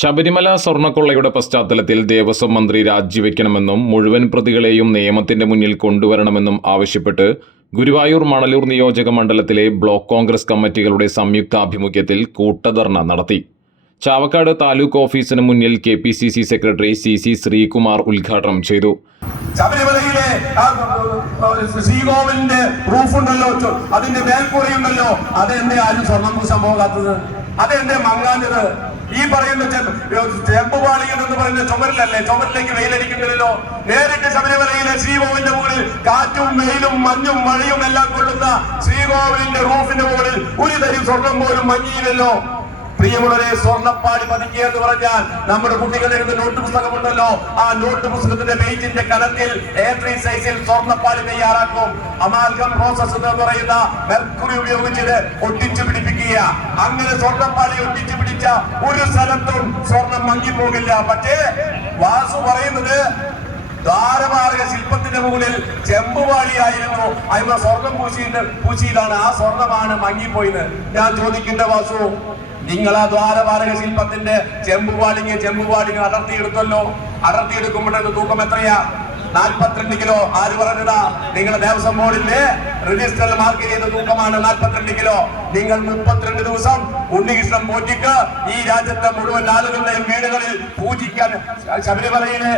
ശബരിമല സ്വർണക്കൊള്ളയുടെ പശ്ചാത്തലത്തിൽ ദേവസ്വം മന്ത്രി രാജിവെക്കണമെന്നും മുഴുവൻ പ്രതികളെയും നിയമത്തിന്റെ മുന്നിൽ കൊണ്ടുവരണമെന്നും ആവശ്യപ്പെട്ട് ഗുരുവായൂർ മണലൂർ നിയോജക മണ്ഡലത്തിലെ ബ്ലോക്ക് കോൺഗ്രസ് കമ്മിറ്റികളുടെ സംയുക്താഭിമുഖ്യത്തിൽ കൂട്ടധർണ നടത്തി. ചാവക്കാട് താലൂക്ക് ഓഫീസിന് മുന്നിൽ K P C C secretary C C Sreekumar ഉദ്ഘാടനം ചെയ്തു. ശബരിമലയിലെ ശ്രീകോവിലിന്റെ റൂഫ് ഉണ്ടല്ലോ അതിന്റെ മേൽക്കൂരയുണ്ടല്ലോ. അതെന്തേ ആരും സ്വർണം പൂശാൻ പോകാത്തത്? മങ്ങാഞ്ഞത്? ഈ പറയുന്ന ചെമ്പുപാളികൾ എന്ന് പറയുന്ന ചുമരിലല്ലേ? ചുമരിലേക്ക് വെയിലടിക്കുന്നില്ലല്ലോ. നേരിട്ട് ശബരിമലയിലെ ശ്രീകോവിലിന്റെ മുകളിൽ കാറ്റും വെയിലും മഞ്ഞും മഴയും എല്ലാം കൊള്ളുന്ന ശ്രീകോവിലിന്റെ റൂഫിന്റെ മുകളിൽ ഒരു തരി സ്വർണം പോലും മങ്ങിയില്ലല്ലോ പ്രിയമുള്ളവരെ സ്വർണപ്പാടി പതിക്കുക എന്ന് പറഞ്ഞാൽ നമ്മുടെ കുട്ടികളുടെ എഴുതുന്ന നോട്ട് പുസ്തകമുണ്ടല്ലോ. ആ നോട്ട് പുസ്തകത്തിന്റെ പേജിന്റെ കനത്തിൽ എ സൈസിൽ സ്വർണപ്പാടി തയ്യാറാക്കും. അമാൽഗം പ്രോസസ് എന്ന് പറയുന്ന മെർക്കുറി ഉപയോഗിച്ച് ഒട്ടിച്ചു പിടിപ്പിക്കുക. അങ്ങനെ സ്വർണപ്പാടി ഒട്ടിച്ചു പിടിച്ച ഒരു സ്ഥലത്തും സ്വർണം മങ്ങിപ്പോകില്ല. പക്ഷേ വാസു പറയുന്നത് ദ്വാരമാർഗ ശില്പത്തിന്റെ മുകളിൽ ചെമ്പുവാളിയായിരുന്നു. അതിന് സ്വർണം പൂശിയിട്ട് പൂശിയിലാണ്. ആ സ്വർണമാണ് മങ്ങിപ്പോയിന്ന്. ഞാൻ ചോദിക്കുന്ന വാസു നിങ്ങൾ ആ ദ്വാരപാലക ശില്പത്തിന്റെ ചെമ്പുപാടിങ്ങി ചെമ്പുപാടിങ്ങി അടർത്തിയെടുത്തല്ലോ. അടർത്തിയെടുക്കുമ്പോഴത്തെ തൂക്കം എത്രയാ? നാൽപ്പത്തിരണ്ട് കിലോ. ആര് പറഞ്ഞതാ? നിങ്ങളുടെ ദേവസ്വം ബോർഡിന്റെ രജിസ്റ്ററിൽ മാർക്ക് ചെയ്ത തൂക്കമാണ് നാൽപ്പത്തിരണ്ട് കിലോ നിങ്ങൾ മുപ്പത്തിരണ്ട് ദിവസം ഉണ്ണികൃഷ്ണൻ പൂജിക്ക് ഈ രാജ്യത്തെ മുഴുവൻ ആളുകളുടെയും വീടുകളിൽ പൂജിക്കാൻ ശബരിമലയിലെ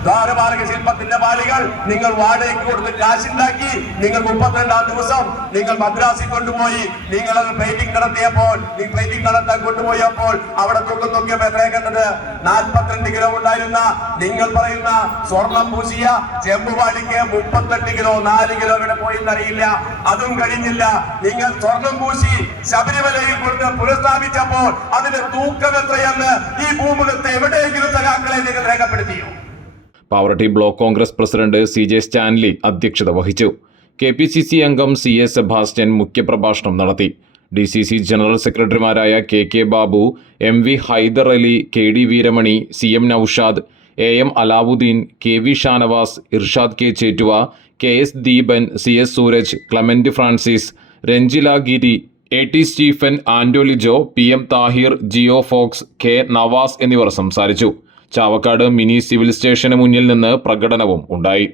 ദ്വാരപാലക ശില്പത്തിന്റെ പാലികൾ നിങ്ങൾ വാടകയ്ക്ക് കൊടുത്ത് കാശുണ്ടാക്കി നിങ്ങൾ മുപ്പത്തിരണ്ടാം ദിവസം നിങ്ങൾ മദ്രാസിൽ കൊണ്ടുപോയി നിങ്ങൾ അത് പെയിന്റിംഗ് നടത്തിയപ്പോൾ ഈ പെയിന്റിംഗ് നടത്താൻ കൊണ്ടുപോയപ്പോൾ അവിടെ തൂക്കം എത്രയും കണ്ടത്? നാൽപ്പത്തിരണ്ട് കിലോ ഉണ്ടായിരുന്ന നിങ്ങൾ പറയുന്ന സ്വർണം പൂശിയ ചെമ്പുപാലിക്ക് മുപ്പത്തെട്ട് കിലോ നാല് കിലോ പോയി എന്നറിയില്ല അതും കഴിഞ്ഞില്ല. നിങ്ങൾ സ്വർണം പൂശി ശബരിമലയിൽ കൊണ്ട് പുനഃസ്ഥാപിച്ചപ്പോൾ അതിന്റെ തൂക്കം എത്രയെന്ന് ഈ ഭൂമുഖത്തെ എവിടെയെങ്കിലും സഖാക്കളെ നിങ്ങൾ രേഖപ്പെടുത്തിയോ? Pavaratty block Congress president C J Stanley അധ്യക്ഷത വഹിച്ചു. കെ പി സി സി അംഗം സി എ സെബാസ്റ്റ്യൻ മുഖ്യപ്രഭാഷണം നടത്തി. ഡി സി സി ജനറൽ സെക്രട്ടറിമാരായ K K Babu M V Hyder Ali K D Veeramani C M Noushad A M Alavudheen K V Shanavas Irshad K Chettuva K S Deepan C S Sooraj Clement Francis Ranjila Giri A T Stephen ആൻഡോലിജോ P M Thahir Jio Fox K Navas എന്നിവർ സംസാരിച്ചു. Chavakkad mini civil സ്റ്റേഷന് മുന്നിൽ നിന്ന് പ്രകടനവും ഉണ്ടായി.